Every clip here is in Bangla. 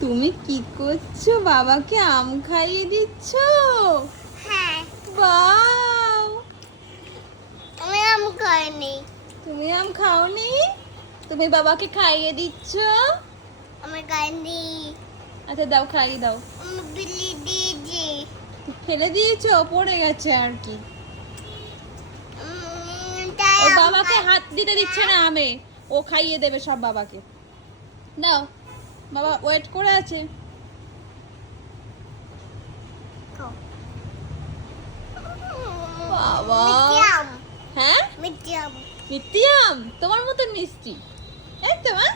তুমি কি করছো? বাবাকে আম খাইয়ে দিচ্ছ? হ্যাঁ, বাও, আমি আম খাইনি। তুমি আম খাওনি? তুমি বাবাকে খাইয়ে দিচ্ছ? আমি খাইনি। আচ্ছা দাও, খাইয়ে দাও। আমি বিলি দিয়েছি। ফেলে দিয়েছো? পড়ে গেছে আর কি। তাই ওর আম বাবাকে খাই- হাত দিতে দিচ্ছে না আমে। ও খাইয়ে দেবে সব বাবাকে। দাও, বাবা ওয়েট করে আছে। খাও। বাবা। মিষ্টি আম, হ্যাঁ, মিষ্টি আম। মিষ্টি আম তোমার মতন মিষ্টি, এই তো মা।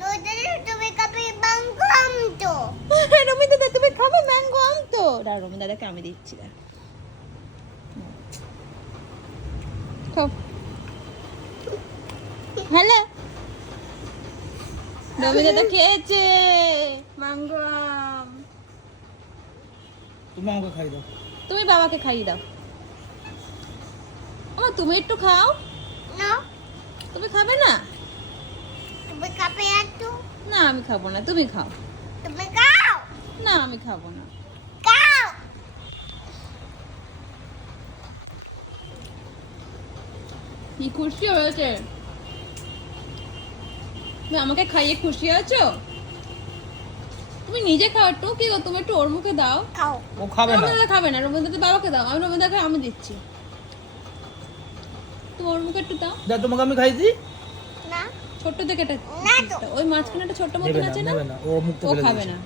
নদীতে তুমি কবে বাঙ্গ আম তো? রমি দাদা তুমি খাবে ম্যাঙ্গো আম তো? দাও রমি দাদাকে আমি দিচ্ছি, দাও। খাও। হ্যালো, রমি দাদা খেয়েছে ম্যাঙ্গো আম। তুমি আমাকে খাই দাও। তুমি বাবাকে খাইয়ে দাও। আমার তুমি একটু খাও। না, তুমি খাবে না? তুমি কবে একটু? না আমি খাবো না, তুমি খাও। তুমি খাও, না আমি খাবো না। খাও। কি খুশি হয়েছে? তুমি আমাকে খাইয়ে খুশি আছো? তুমি নিজে খাও একটু, কি গো তুমি একটু ওর মুখে দাও। খাও। ও খাবে না। রবীন্দ্রনাথ খাবে না, রবীন্দ্রনাথ বাবাকে দাও। আমি রবীন্দ্রনাথকে আমি দিচ্ছি, তুমি ওর মুখে একটু দাও। যা তোমাকে আমি খাইছি। না, ছোট্ট থেকে একটা না তো। ওই মাঝখানে একটা ছোট্ট নেবে মতন না, আছে না, নেবে না। ও মুখ ও থেকে খাবে না।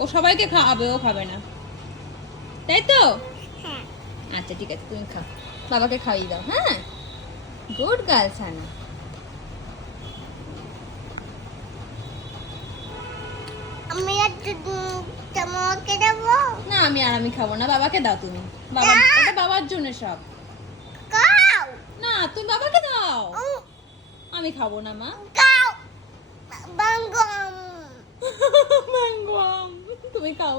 ও সবাইকে খাওয়াবে, ও খাবে না, তাই তো? হ্যাঁ। আচ্ছা ঠিক আছে, তুমি খাও, বাবাকে খাইয়ে দাও। হ্যাঁ, গুড গার্ল সানা। আমি একটু তোমাকে দেবো। না আমি আর আমি খাবো না, বাবাকে দাও তুমি। বাবা, না। এটা বাবার জন্য সব। খাও। না তুমি বাবাকে দাও। উম, আমি খাবো না মা। খাও। বাঙ্গ আম। ম্যাঙ্গো আম, তুমি খাও।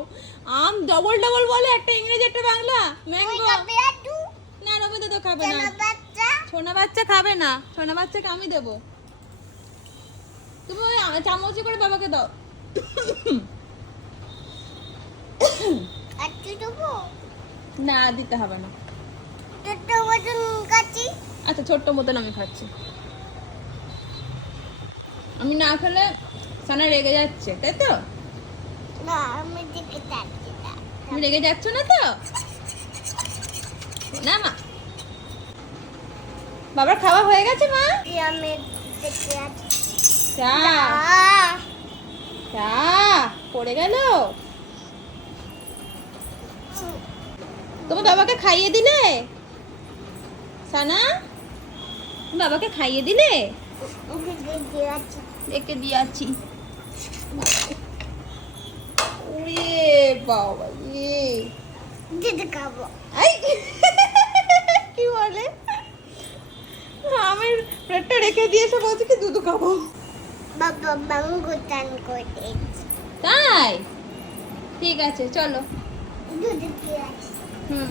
আম ডবল ডবল বলে, একটা ইংরেজি একটা বাংলা। তুমি ম্যাঙ্গো। কবে একটু? না রবি তো খাবে কেন না। বাচ্চা? সোনা বাচ্চা খাবে না, সোনা বাচ্চাকে আমি দেবো। তুমি ওই চামচে করে বাবাকে দাও। একটু দেবো? না দিতে হবে না। ছোট্ট মতন কাটি। আচ্ছা ছোট্ট মতন আমি খাচ্ছি। আমি না খেলে সানা রেগে যাচ্ছে, তাই তো? না, আমি দিকে যাচ্ছি না। তুমি রেগে যাচ্ছ না তো? না মা, বাবার খাওয়া হয়ে গেছে মা? আমি দিকে যাচ্ছি। চা, চা পড়ে গেল। তুমি বাবাকে খাইয়ে দিলে? সানা, তুমি বাবাকে খাইয়ে দিলে? দিকে যাচ্ছি। রেখে দিয়েছি। ওরে বাবা রে, দিতে খাবো। আই কি বলে? আমি প্লেটটা রেখে দিয়েছে, বলছে কি দুধ খাবো। বাবা বাঙ্গু টান করে। তাই ঠিক আছে চলো। দুধ দিয়ে আছে। হুম।